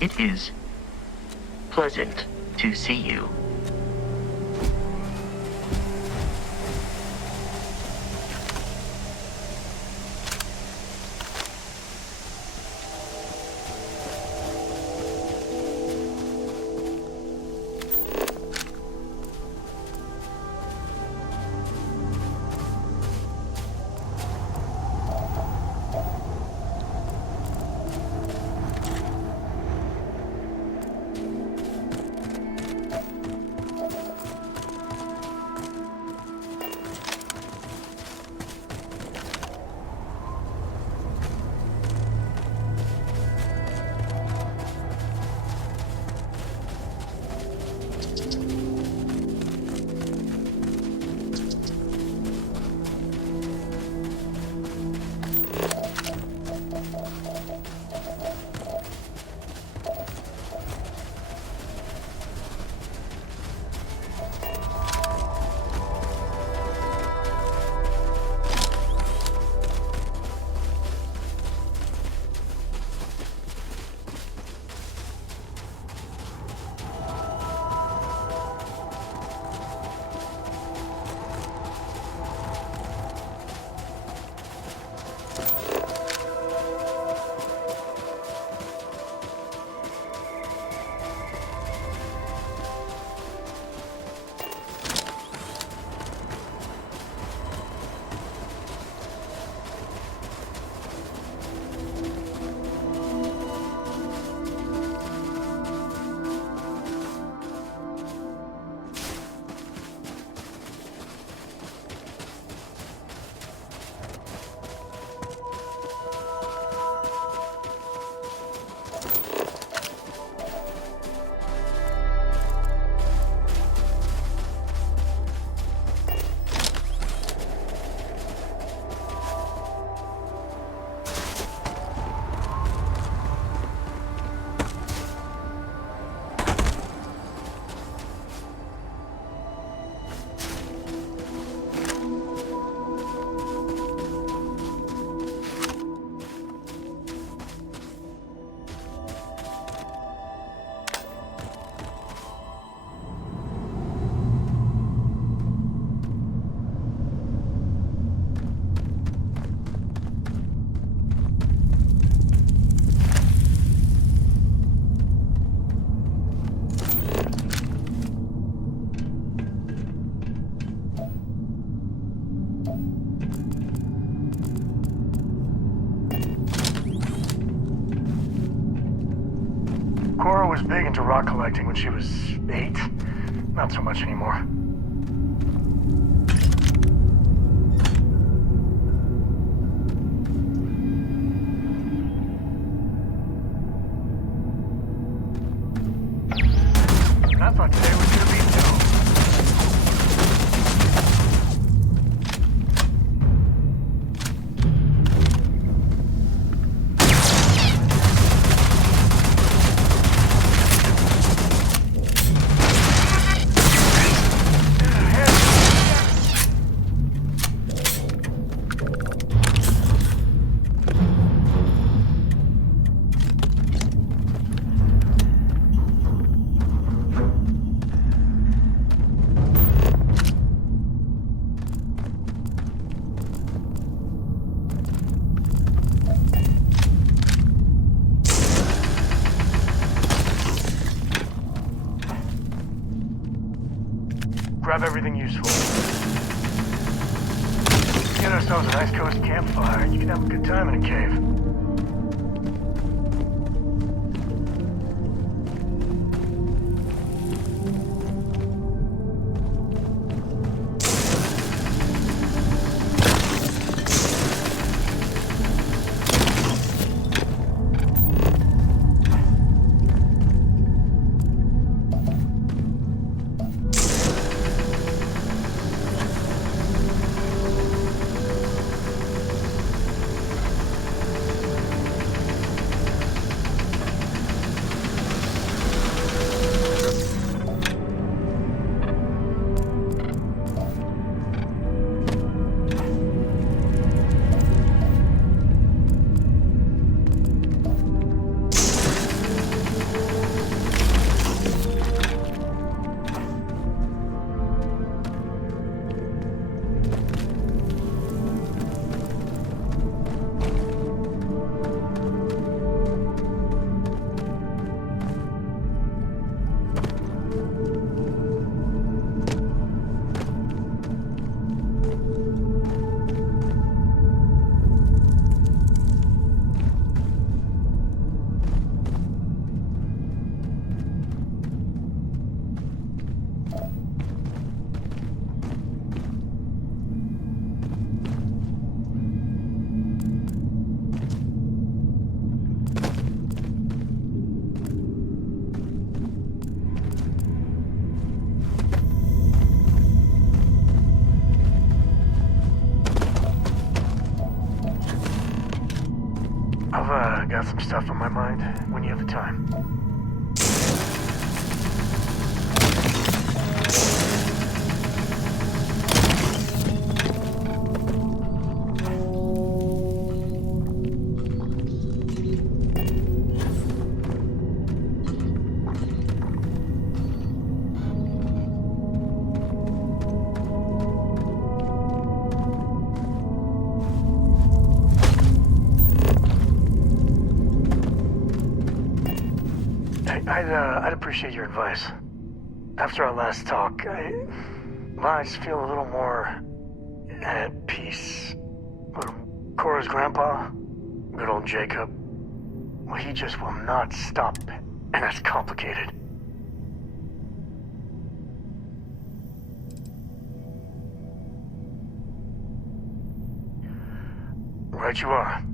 It is pleasant to see you. Cora was big into rock collecting when she was 8. Not so much anymore. I thought today was gonna be dope. Grab everything useful. Get ourselves a nice coast campfire. You can have a good time in a cave. stuff on my mind when you have the time. I'd appreciate your advice. After our last talk, I just feel a little more at peace. Cora's grandpa, good old Jacob, well, he just will not stop, and that's complicated. Right you are.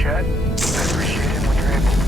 chat. I appreciate it when you're able.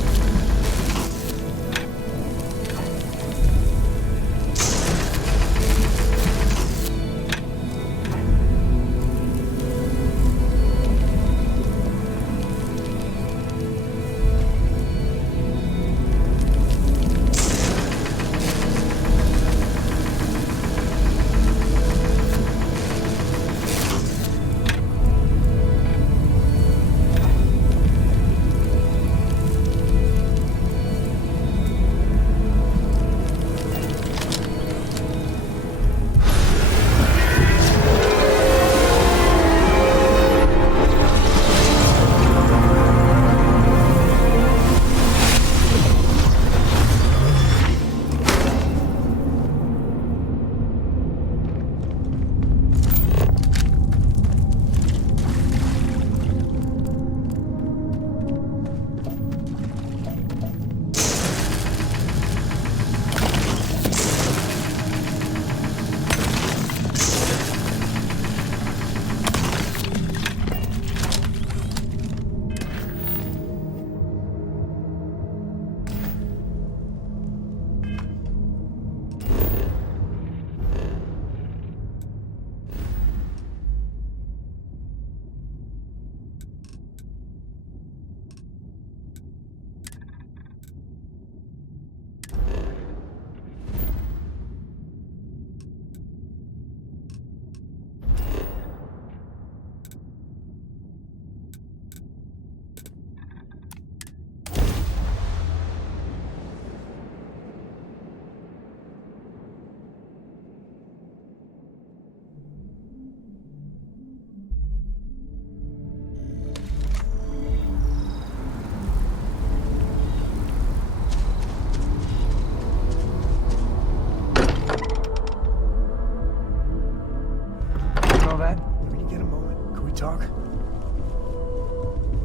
Talk?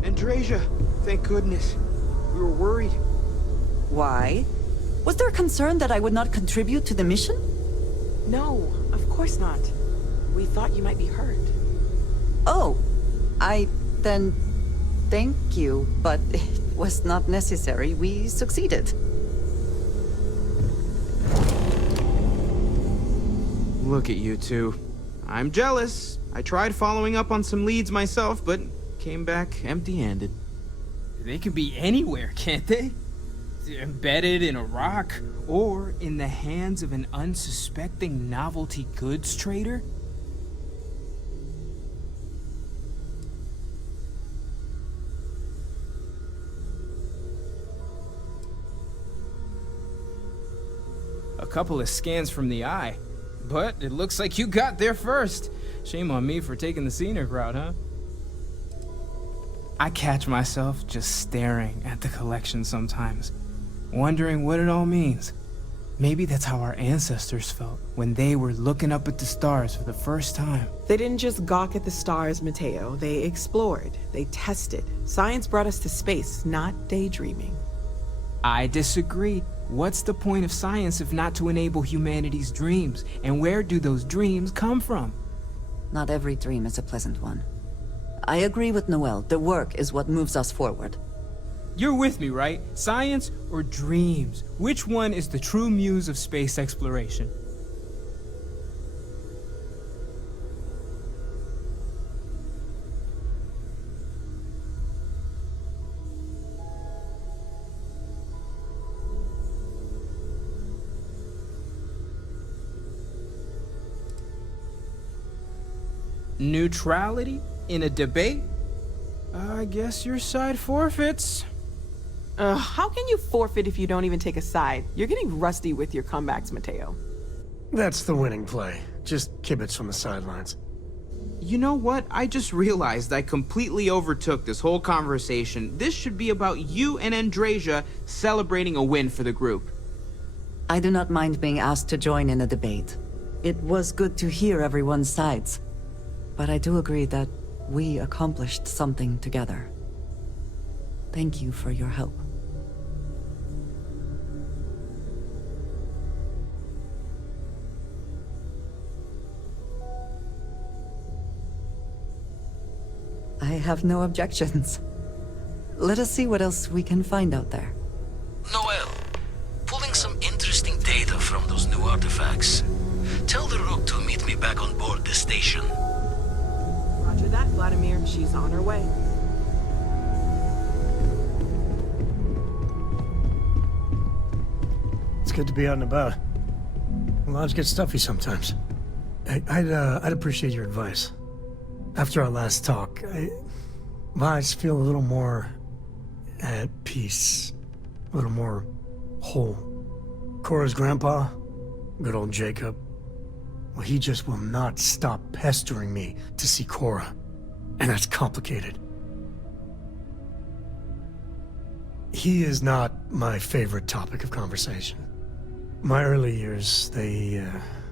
Andreja, thank goodness. We were worried. Why? Was there concern that I would not contribute to the mission? No, of course not. We thought you might be hurt. Oh, then thank you, but it was not necessary. We succeeded. Look at you two. I'm jealous. I tried following up on some leads myself, but came back empty-handed. They can be anywhere, can't they? Embedded in a rock, or in the hands of an unsuspecting novelty goods trader? A couple of scans from the eye, but it looks like you got there first. Shame on me for taking the scenic route, huh? I catch myself just staring at the collection sometimes, wondering what it all means. Maybe that's how our ancestors felt when they were looking up at the stars for the first time. They didn't just gawk at the stars, Mateo. They explored. They tested. Science brought us to space, not daydreaming. I disagree. What's the point of science if not to enable humanity's dreams? And where do those dreams come from? Not every dream is a pleasant one. I agree with Noel. The work is what moves us forward. You're with me, right? Science or dreams? Which one is the true muse of space exploration? Neutrality in a debate? I guess your side forfeits. How can you forfeit if you don't even take a side? You're getting rusty with your comebacks, Mateo. That's the winning play. Just kibitz from the sidelines. You know what? I just realized I completely overtook this whole conversation. This should be about you and Andreja celebrating a win for the group. I do not mind being asked to join in a debate. It was good to hear everyone's sides. But I do agree that we accomplished something together. Thank you for your help. I have no objections. Let us see what else we can find out there. Noel, pulling some interesting data from those new artifacts. Tell the Rook to meet me back on board the station. Roger that, Vladimir. She's on her way. It's good to be out and about. Lives get stuffy sometimes. I'd appreciate your advice. After our last talk, I just feel a little more at peace, a little more whole. Cora's grandpa, good old Jacob, well, he just will not stop pestering me to see Cora, and that's complicated. He is not my favorite topic of conversation. My early years, they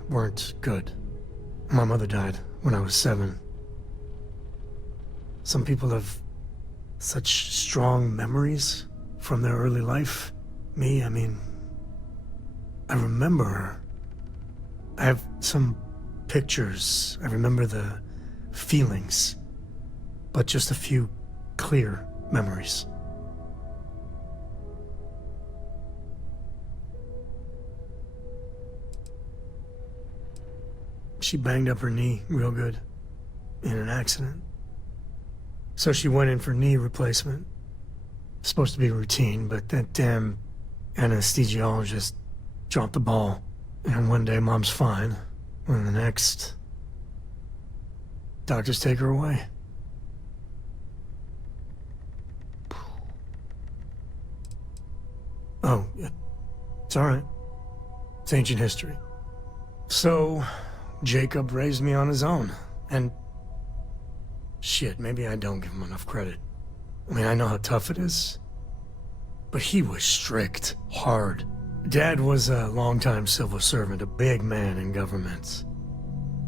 weren't good. My mother died when I was 7. Some people have such strong memories from their early life. Me, I mean, I remember her. I have some pictures. I remember the feelings, but just a few clear memories. She banged up her knee real good in an accident. So she went in for knee replacement. Supposed to be routine, but that damn anesthesiologist dropped the ball. And one day Mom's fine, and the next, doctors take her away. Oh, yeah. It's all right. It's ancient history. So, Jacob raised me on his own, and shit, maybe I don't give him enough credit. I mean, I know how tough it is, but he was strict, hard. Dad was a longtime civil servant, a big man in government,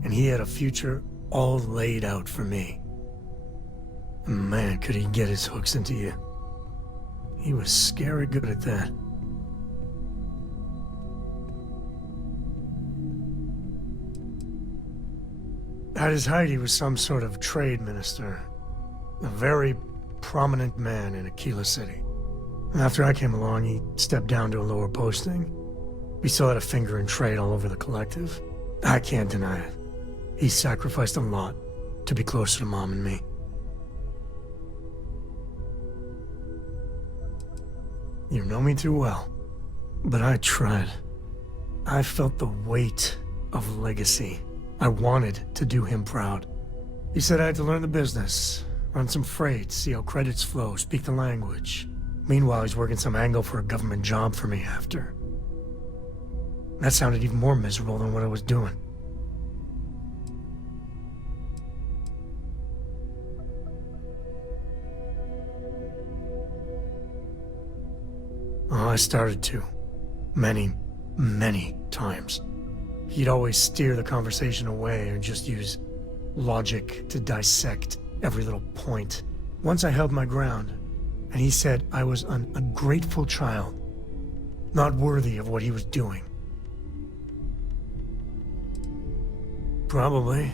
and he had a future all laid out for me. Man, could he get his hooks into you. He was scary good at that. At his height, he was some sort of trade minister. A very prominent man in akilacity. After I came along, he stepped down to a lower posting. He still had a finger in trade all over the collective. I can't deny it. He sacrificed a lot to be closer to Mom and me. You know me too well, but I tried. I felt the weight of legacy. I wanted to do him proud. He said I had to learn the business, run some freight, see how credits flow, speak the language. Meanwhile, he's working some angle for a government job for me after. That sounded even more miserable than what I was doing. Oh, I started to. Many, many times. He'd always steer the conversation away or just use logic to dissect every little point. Once I held my ground, and he said I was an ungrateful child, not worthy of what he was doing. Probably.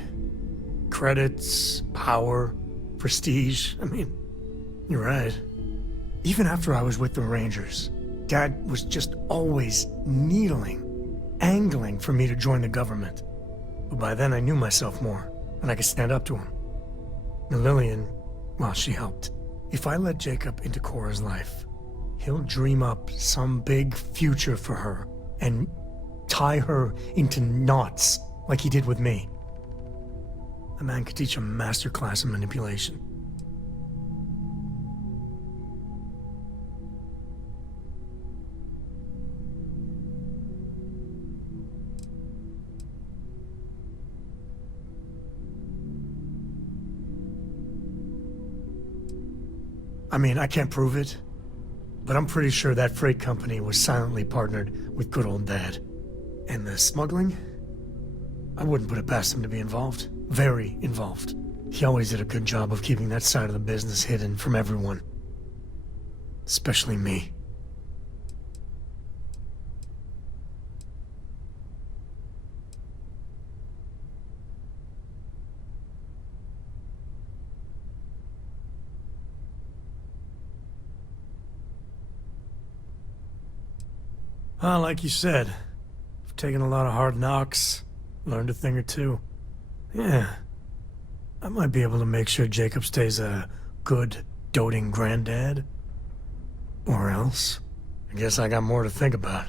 Credits, power, prestige. I mean, you're right. Even after I was with the Rangers, Dad was just always needling, angling for me to join the government. But by then I knew myself more, and I could stand up to him. And Lillian, well, she helped. If I let Jacob into Cora's life, he'll dream up some big future for her and tie her into knots like he did with me. The man could teach a master class in manipulation. I mean, I can't prove it, but I'm pretty sure that freight company was silently partnered with good old Dad. And the smuggling? I wouldn't put it past him to be involved. Very involved. He always did a good job of keeping that side of the business hidden from everyone. Especially me. Well, like you said, I've taken a lot of hard knocks, learned a thing or two. Yeah, I might be able to make sure Jacob stays a good, doting granddad. Or else, I guess I got more to think about.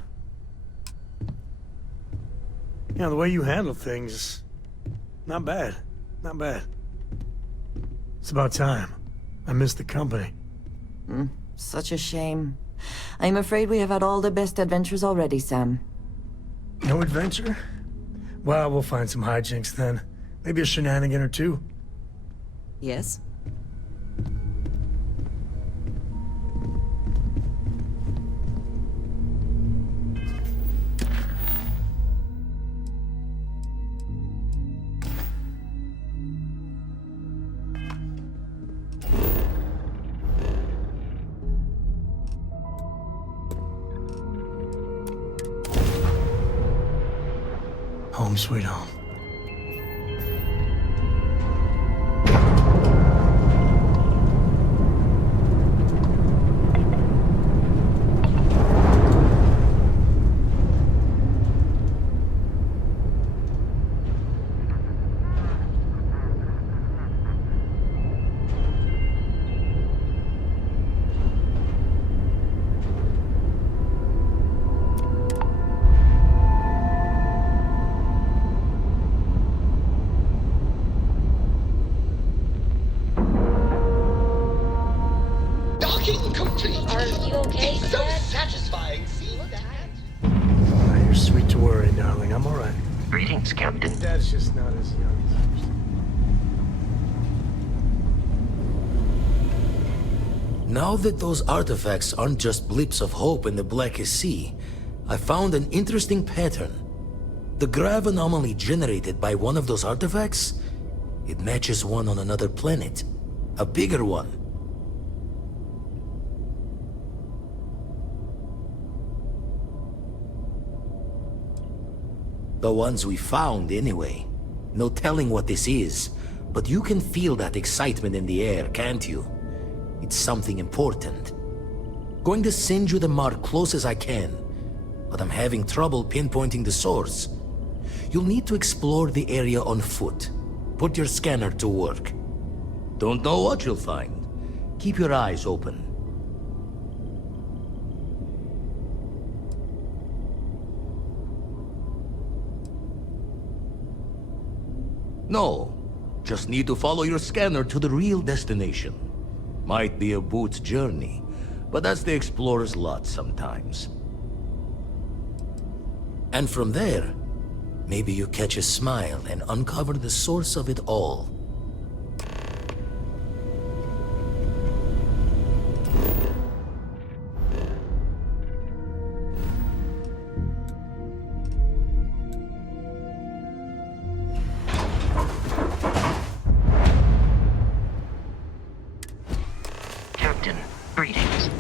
Yeah, the way you handle things, not bad, not bad. It's about time. I missed the company. Such a shame. I'm afraid we have had all the best adventures already, Sam. No adventure? Well, we'll find some hijinks then. Maybe a shenanigan or two. Yes? Home sweet home. Are you okay, So Dad? satisfying seeing that. You're sweet to worry, darling. I'm all right. Greetings, Captain. Dad's just not as young as I used to be. Now that those artifacts aren't just blips of hope in the blackest sea, I found an interesting pattern. The grav anomaly generated by one of those artifacts, it matches one on another planet. A bigger one. The ones we found, anyway. No telling what this is, but you can feel that excitement in the air, can't you? It's something important. Going to send you the mark close as I can, but I'm having trouble pinpointing the source. You'll need to explore the area on foot. Put your scanner to work. Don't know what you'll find. Keep your eyes open. No, just need to follow your scanner to the real destination. Might be a boot's journey, but that's the explorer's lot sometimes. And from there, maybe you catch a smile and uncover the source of it all. Captain, greetings.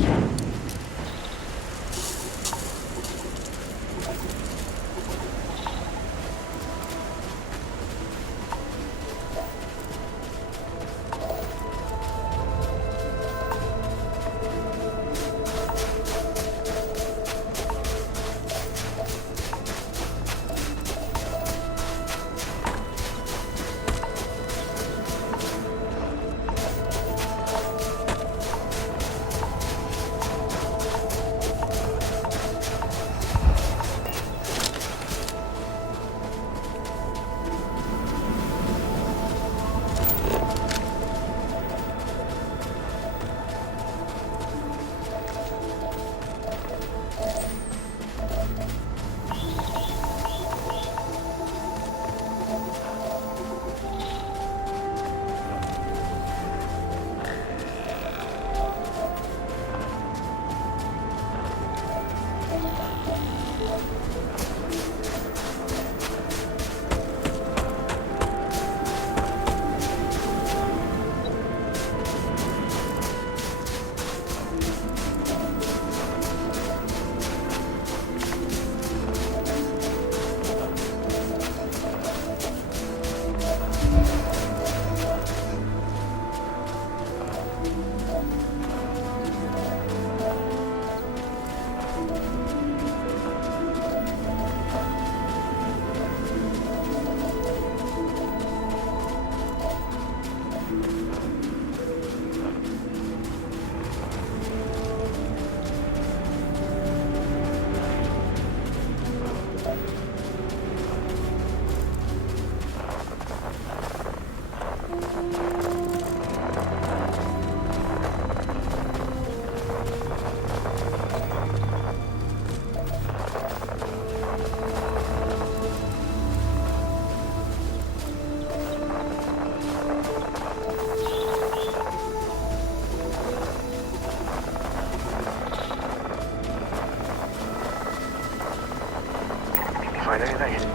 Find anything?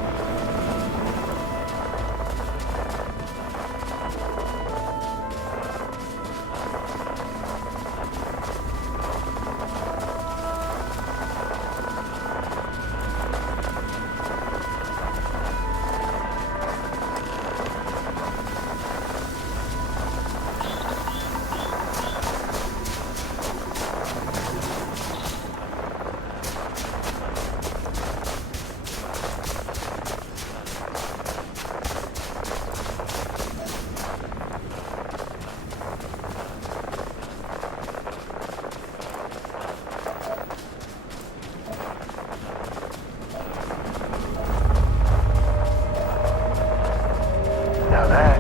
Now that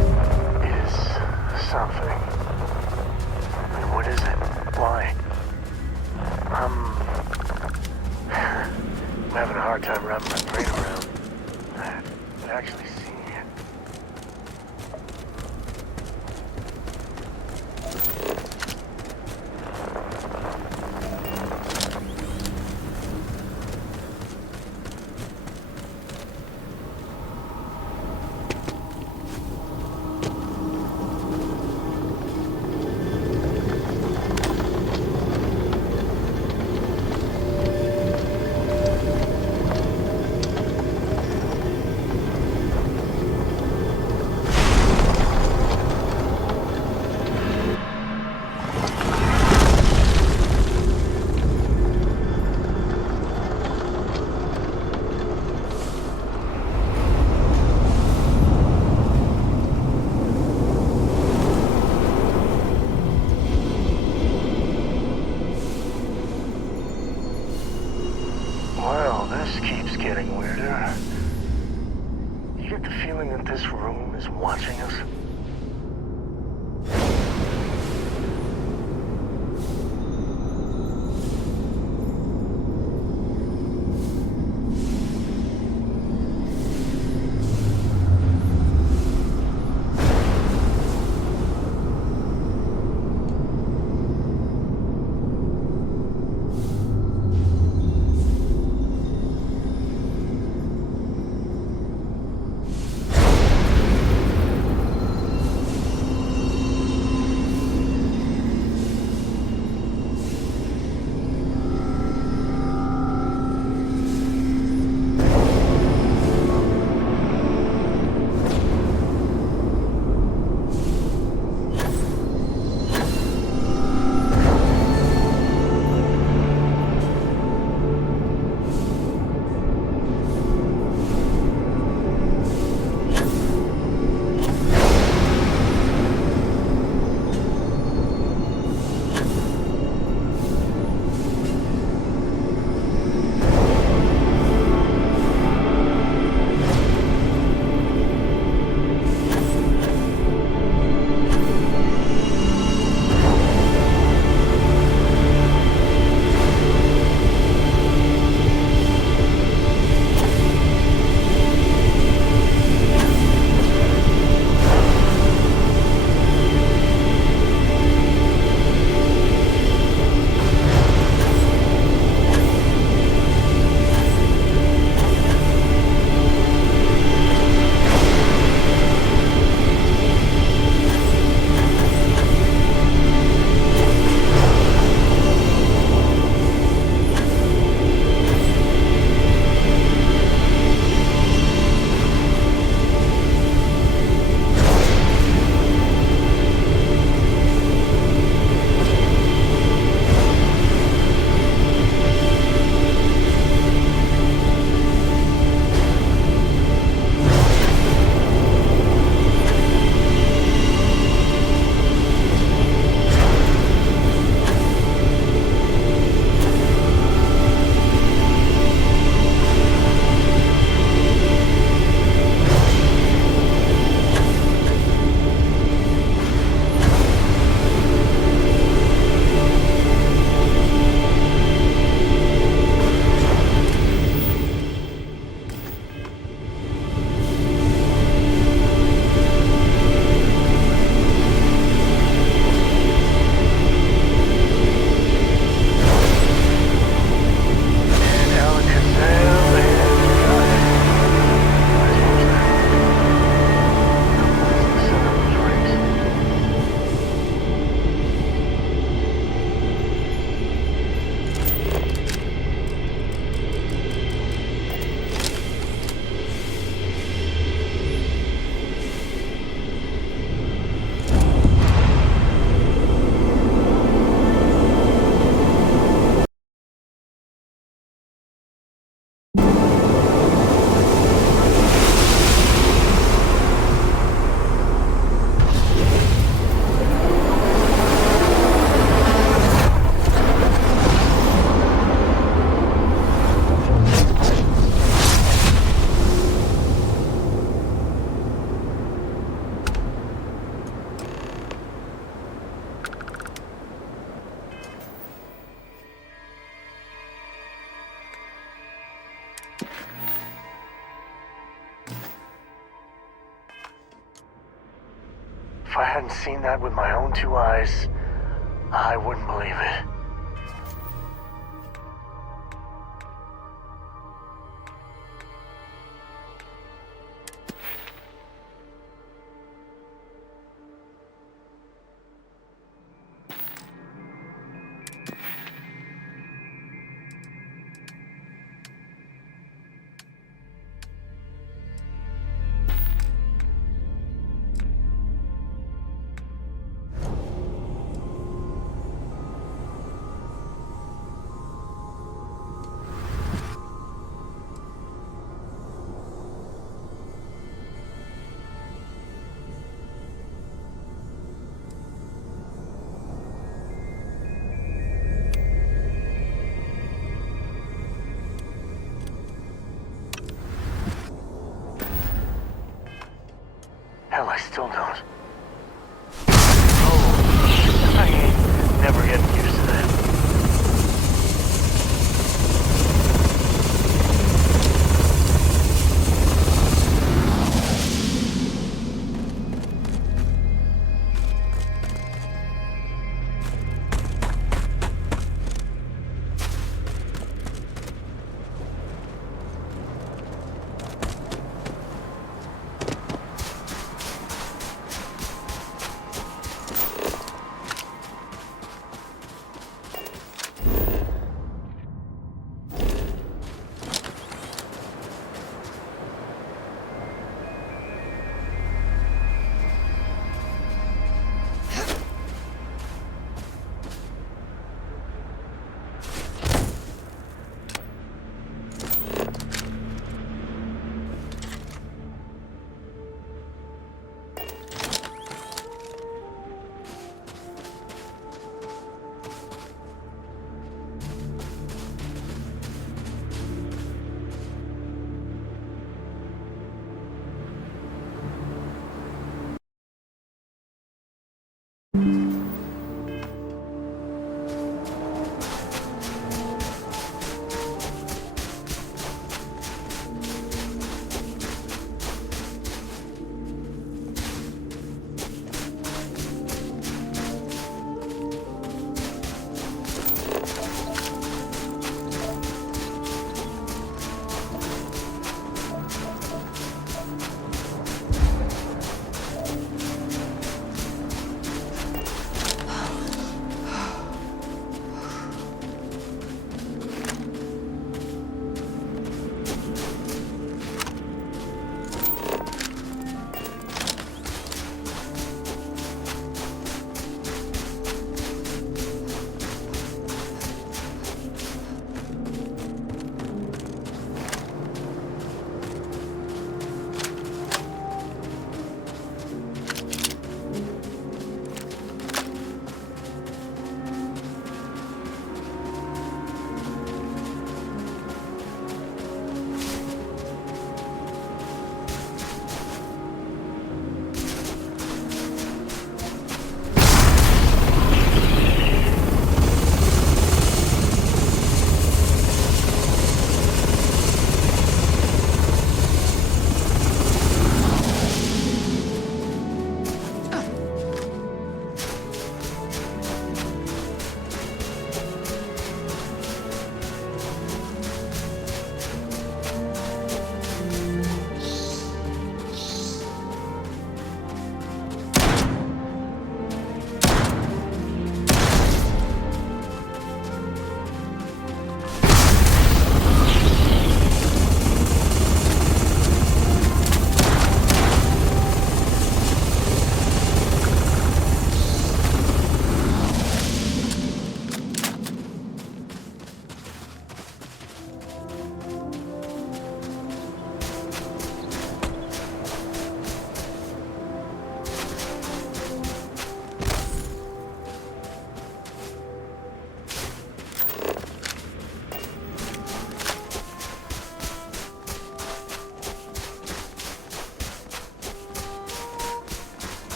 is something. And what is it? Why? I'm having a hard time wrapping my brain around that. Actually seeing it. Well, this keeps getting weirder. You get the feeling that this room is watching us? I hadn't seen that with my own two eyes, I wouldn't believe it. Hell, I still don't. Oh, I ain't never getting used to that.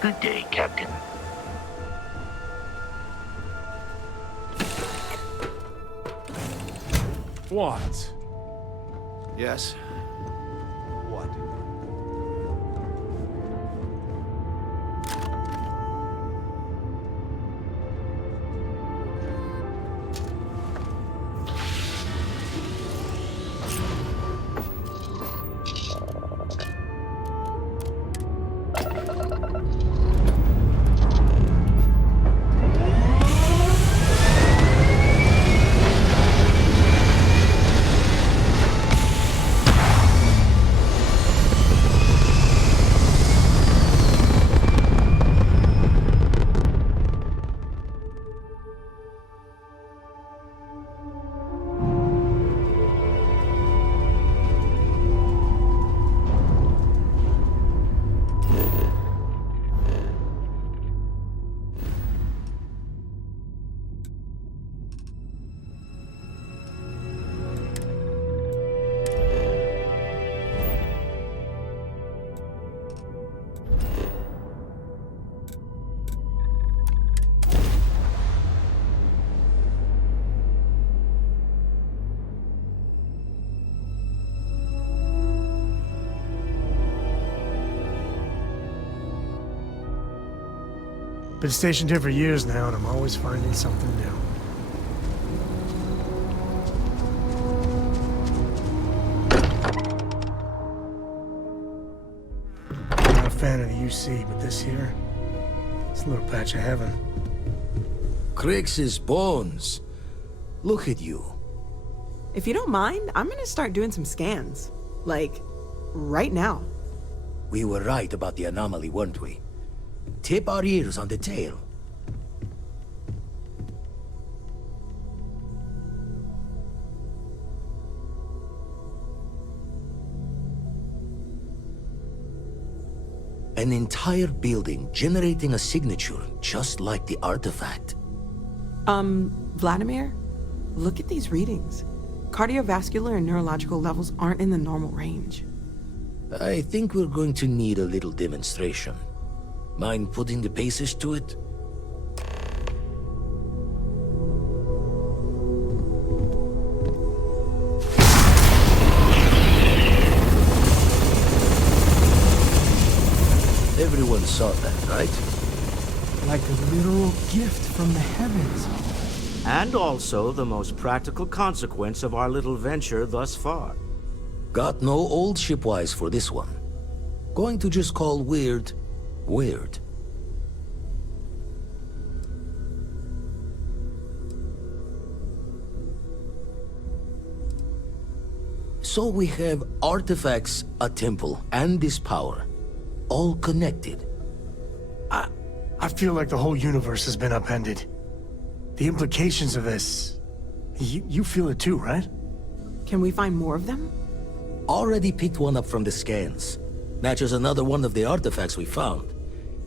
Good day, Captain. What? Yes. What? Been stationed here for years now, and I'm always finding something new. I'm not a fan of the UC, but this here, it's a little patch of heaven. Crix's bones. Look at you. If you don't mind, I'm gonna start doing some scans. Like, right now. We were right about the anomaly, weren't we? Tip our ears on the tail. An entire building generating a signature just like the artifact. Vladimir, look at these readings. Cardiovascular and neurological levels aren't in the normal range. I think we're going to need a little demonstration. Mind putting the paces to it? Everyone saw that, right? Like a literal gift from the heavens. And also the most practical consequence of our little venture thus far. Got no old shipwise for this one. Going to just call weird, weird. So we have artifacts, a temple, and this power. All connected. I feel like the whole universe has been upended. The implications of this... You feel it too, right? Can we find more of them? Already picked one up from the scans. Matches another one of the artifacts we found.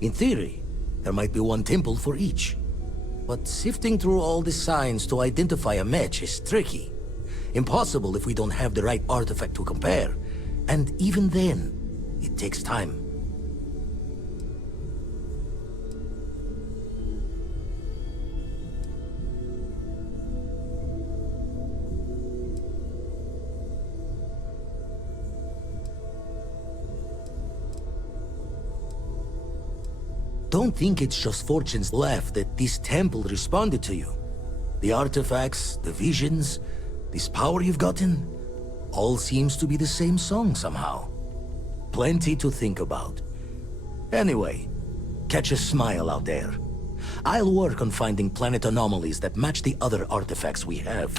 In theory, there might be one temple for each. But sifting through all the signs to identify a match is tricky. Impossible if we don't have the right artifact to compare. And even then, it takes time. Don't think it's just fortunes left that this temple responded to you. The artifacts, the visions, this power you've gotten, all seems to be the same song somehow. Plenty to think about. Anyway, catch a smile out there. I'll work on finding planet anomalies that match the other artifacts we have.